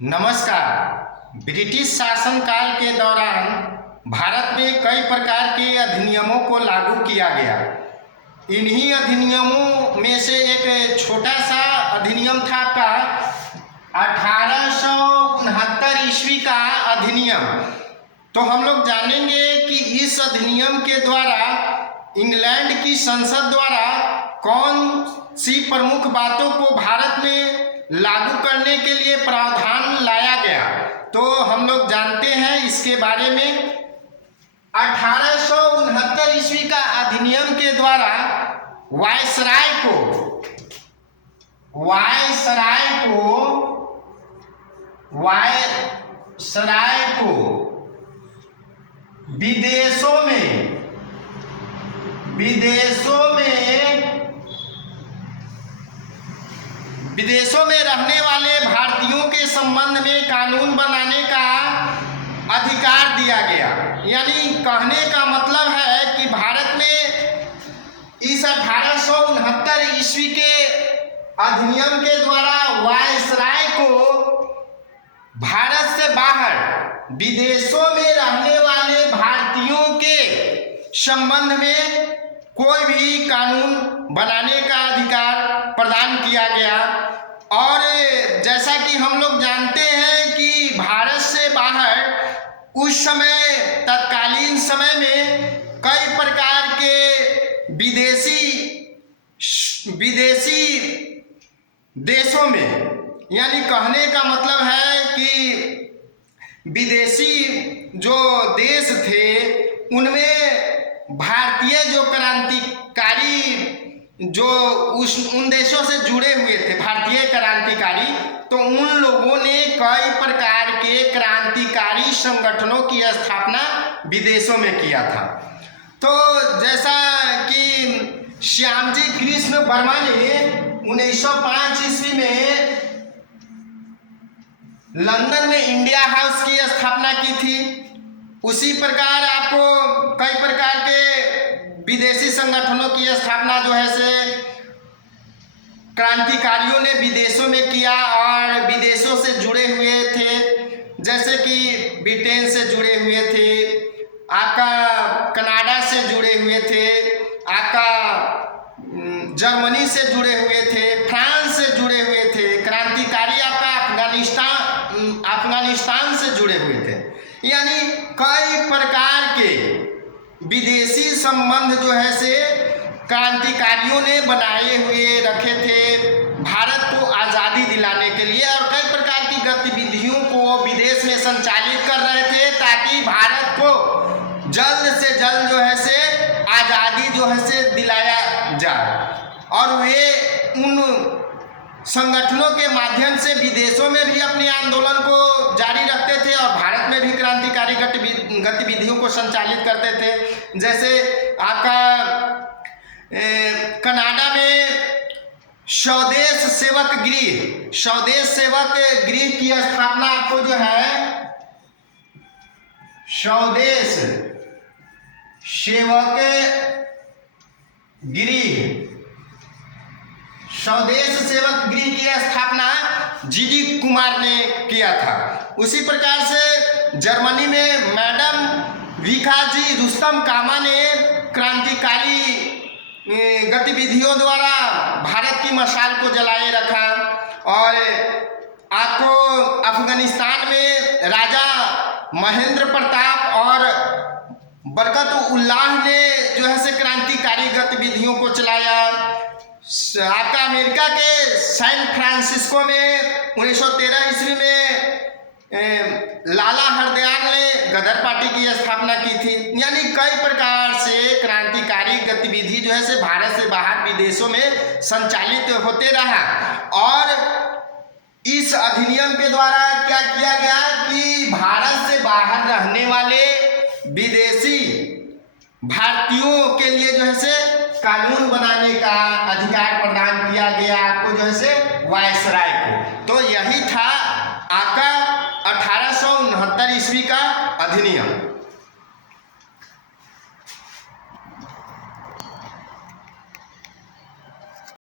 नमस्कार। ब्रिटिश शासनकाल के दौरान भारत में कई प्रकार के अधिनियमों को लागू किया गया। इन्हीं अधिनियमों में से एक छोटा सा अधिनियम था का 1869 ईस्वी का अधिनियम। तो हम लोग जानेंगे कि इस अधिनियम के द्वारा इंग्लैंड की संसद द्वारा कौन सी प्रमुख बातों को भारत में लागू करने के लिए प्रावधान लाया गया। तो हम लोग जानते हैं इसके बारे में। 1869 ईस्वी का अधिनियम के द्वारा वायसराय को विदेशों में रहने वाले भारतीयों के संबंध में कानून बनाने का अधिकार दिया गया। यानी कहने का मतलब है कि भारत में इस 1869 ईस्वी के अधिनियम के द्वारा वायसराय को भारत से बाहर विदेशों में रहने वाले भारतीयों के संबंध में कोई भी कानून बनाने का अधिकार प्रदान किया गया। और जैसा कि हम लोग जानते हैं कि भारत से बाहर उस समय तत्कालीन समय में कई प्रकार के विदेशी देशों में, यानी कहने का मतलब है कि विदेशी जो देश थे उनमें भारतीय जो क्रांतिकारी जो उन देशों से जुड़े हुए थे, भारतीय क्रांतिकारी, तो उन लोगों ने कई प्रकार के क्रांतिकारी संगठनों की स्थापना विदेशों में किया था। तो जैसा कि श्यामजी कृष्ण वर्मा ने 1905 ईस्वी में लंदन में इंडिया हाउस की स्थापना की थी, उसी प्रकार आपको कई प्रकार के विदेशी संगठनों की स्थापना जो है से क्रांतिकारियों ने विदेशों में किया और विदेशों से जुड़े हुए थे। जैसे कि ब्रिटेन से जुड़े हुए थे, आपका कनाडा से जुड़े हुए थे, आपका जर्मनी से जुड़े हुए थे, फ्रांस से जुड़े हुए थे, क्रांतिकारी आपका अफगानिस्तान से जुड़े हुए थे। यानी कई प्रकार के विदेशी संबंध जो है से क्रांतिकारियों ने बनाए हुए रखे थे भारत को आज़ादी दिलाने के लिए, और कई प्रकार की गतिविधियों को विदेश में संचालित कर रहे थे ताकि भारत को जल्द से जल्द जो है से आज़ादी जो है से दिलाया जाए। और वे उन संगठनों के माध्यम से विदेशों में भी अपने आंदोलन को जारी रखते थे और भारत में भी क्रांतिकारी गतिविधियों को संचालित करते थे। जैसे आपका कनाडा में स्वदेश सेवक गृह की स्थापना आपको जो है स्वदेश सेवक गृह की स्थापना जीडी कुमार ने किया था। उसी प्रकार से जर्मनी में मैडम विखाजी रुस्तम कामा ने क्रांतिकारी गतिविधियों द्वारा भारत की मशाल को जलाए रखा। और आपको अफगानिस्तान में राजा महेंद्र प्रताप और बरकत उल्लाह ने जो है से क्रांतिकारी गतिविधियों को चलाया। आपका अमेरिका के सैन फ्रांसिस्को में 1913 ईस्वी में लाला हरदयाल ने गदर पार्टी की स्थापना की थी। यानी कई प्रकार से क्रांतिकारी गतिविधि जो है से भारत से बाहर विदेशों में संचालित होते रहा। और इस अधिनियम के द्वारा क्या किया गया कि भारत से बाहर रहने वाले विदेशी भारतीयों के लिए जो है से कानून बनाने का अधिकार प्रदान किया गया आपको जो है से वायसराय को। तो यही था आपका 1869 ईस्वी का अधिनियम।